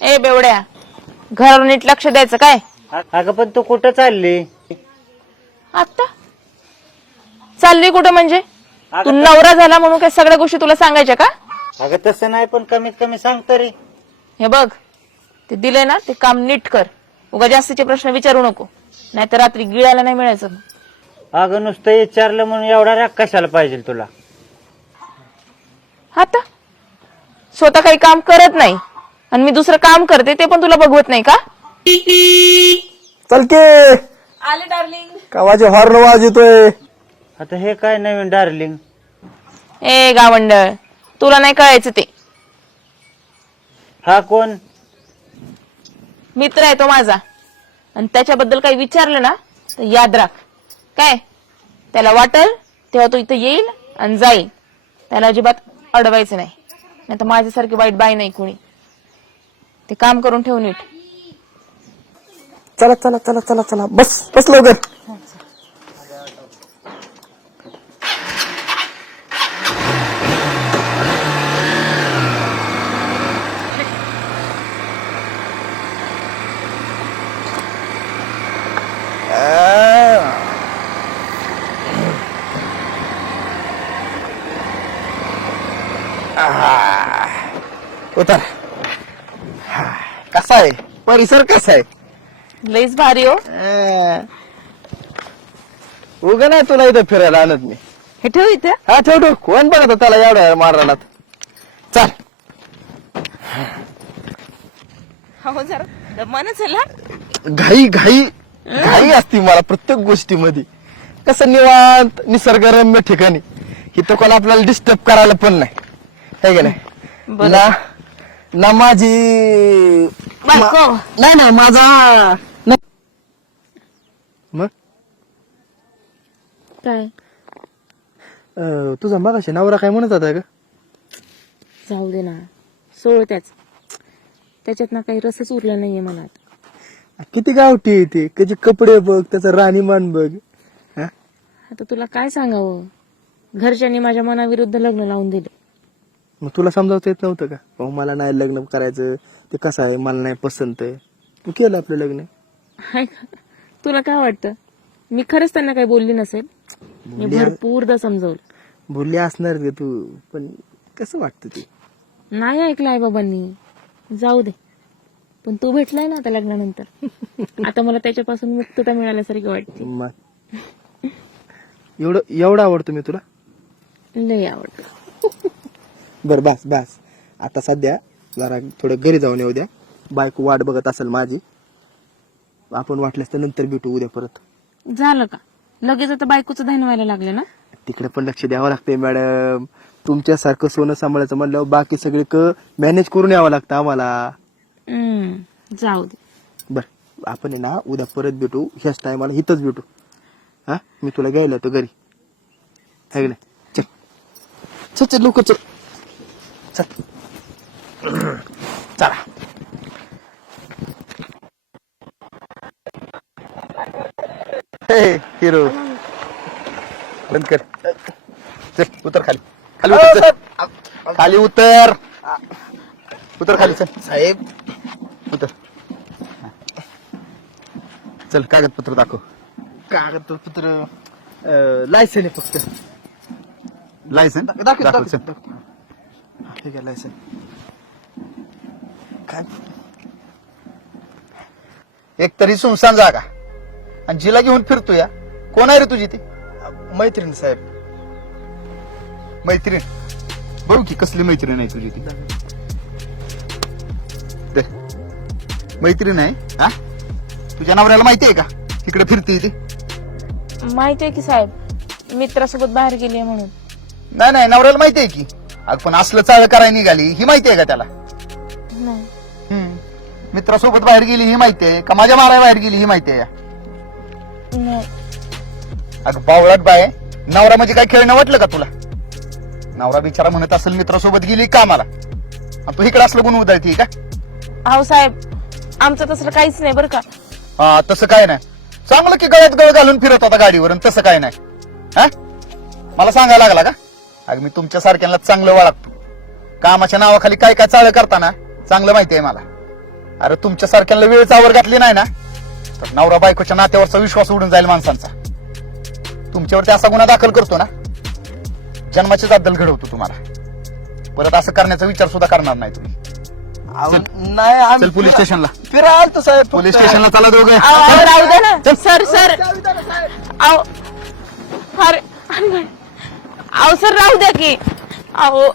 ए बेवड्या, घरावर नीट लक्ष द्यायचं काय? अगं पण तू कुठं चालली? आता चालली कुठं म्हणजे? तू नवरा झाला म्हणून काय सगळ्या गोष्टी तुला सांगायच्या का? अगं तसं नाही, पण कमीत कमी सांग तरी. हे बघ, ते दिले ना ते काम नीट कर. उगा जास्तीचे प्रश्न विचारू नको, नाहीतर रात्री गिळायला नाही मिळायचं. अगं नुसतं विचारलं म्हणून एवढा राग कशाला पाहिजे तुला? आता स्वतः काही काम करत नाही आणि मी दुसरं काम करते ते पण तुला बघवत नाही का? चल के आले डार्लिंग. कावाचे हॉर्न वाजतोय. आता हे काय नवीन डार्लिंग? ए गावंडळ, तुला नाही कळायचं ते. हा कोण? मित्र आहे तो माझा, आणि त्याच्याबद्दल काही विचारलं ना तर याद राख. काय त्याला वाटल तेव्हा तो इथं येईल आणि जाईल. त्याला अजिबात अडवायचं नाही, नाही तर माझ्यासारखी वाईट बाई नाही कोणी. ते काम करून ठेव नीट. चला चला चला चला चला, बस बस लवकर. उतर. कसा आहे परिसर? कसा आहे? लईच भारी हो. उगा नाही तुला इथं फिरायला आणत मी. हे ठेव इथे. हा ठेव ठेव. कोण बघत त्याला एवढ्या मारणात? चल. हो जरा दमानच आहे ना. घाई घाई घाई असती मला प्रत्येक गोष्टीमध्ये. कसं निवांत निसर्गरम्य ठिकाणी इथं कोण आपल्याला डिस्टर्ब करायला पण नाही, है का नाही? बरं. ना ना माझी बायको. नाही ना माझा मग काय तुझा मगाशी नवरा काय म्हणत होता का? जाऊ दे ना, सोड त्याच्यात ना काही रसच उरला नाहीये मनात. किती गावठी येते, त्याचे कपडे बघ, त्याचा राणीमान बघ. हा? आता तुला काय सांगावं, घरच्यांनी माझ्या मनाविरुद्ध लग्न लावून दिले. मग तुला समजावता येत नव्हतं का? भाऊ मला नाही लग्न करायचं, ते कसं आहे, मला नाही पसंत आहे. तू केलं आपलं लग्न. हाय का? तुला काय वाटतं मी खरंच त्यांना काही बोलली नसेल? मी भरपूरदा समजवलं. बोलली असणार का तू, पण कसं वाटतं ते? नाही ऐकलं आई बाबांनी. जाऊ दे, पण तू भेटलाय ना आता लग्नानंतर. आता मला त्याच्यापासून मुक्तता मिळाल्यासारखी वाटते. मग एवढं आवडतं मी तुला? लय आवडतं. बर बस बस. आता सध्या जरा थोडं घरी जाऊन येऊ द्या. बायको वाट बघत असेल माझी. आपण वाटल्यास तर नंतर भेटू उद्या परत. झालं का? लगेच आता बायकोचं धान व्हायला लागलं ना. तिकडे पण लक्ष द्यावं लागतंय मॅडम. तुमच्यासारखं सोनं सांभाळायचं म्हणल्यावर बाकी सगळे मॅनेज करून यावं लागतं आम्हाला. जाऊ दे. बर आपण आहे ना उद्या परत भेटू. ह्याच टायमाला इथंच भेटू. हा मी तुला घ्यायला येतो घरी, है ना? चल चल चल लवकर चल. चल चला. हिरो बंद कर. चल उतर खाली. खाली उतर चल. खाली उतर. उतर खाली. चल साहेब उतर. चल कागदपत्र दाखव. कागदपत्र लायसन आहे फक्त. लायसन दाखव. ठीक आहे लायसन. काय एक तरी सुनसान जागा आणि जिला घेऊन फिरतो या. कोण आहे रे तुझी ती? मैत्रीण साहेब. मैत्रीण? बघू की कसली मैत्रीण आहे तुझी ती. दे. मैत्रीण आहे हा? तुझ्या नवऱ्याला माहिती आहे का इकडे फिरते ती? माहिती आहे की साहेब, मित्रासोबत बाहेर गेली म्हणून. नाही नाही, नवऱ्याला माहिती आहे की. अगं पण असलं चाळ करायला निघाली ही माहिती आहे का त्याला? नाही. मित्रासोबत बाहेर गेली ही माहिती आहे का? माझ्या माराय बाहेर गेली ही माहिती आहे? नाही. अगं बावळट बाय, नवरा म्हणजे काय खेळणं वाटलं का तुला? नवरा बिचारा म्हणत असेल मित्रासोबत गेली कामाला, आणि तू इकडे असलं गुण उधळती का? अहो साहेब, आमचं तसलं काहीच नाही बरं का. हा तसं काय नाही. चांगलं की गळ्यात गळ घालून फिरत होता गाडीवर, आणि तसं काय नाही. हा मला सांगायला लागला का? अगं मी तुमच्या सारख्यांना चांगलं ओळखतो. कामाच्या नावाखाली काय काय चाळ करताना चांगलं माहिती आहे मला. अरे तुमच्या सारख्याला वेळेचा आवर घातली नाही ना तर नवरा बायकोच्या नात्यावरचा विश्वास उडून जाईल माणसांचा. तुमच्यावरती असा गुन्हा दाखल करतो ना जन्माचीच अद्दल घडवतो तुम्हाला. परत असं करण्याचा विचार सुद्धा करणार नाही तुम्ही. अहो, नाही आम्ही चल पोलीस स्टेशनला. फिरा आलतो साहेब फक्त. पोलीस स्टेशनला चला दोघं. अहो, राहू दे ना सर सर अहो अरे अहो सर राहू द्या की अहो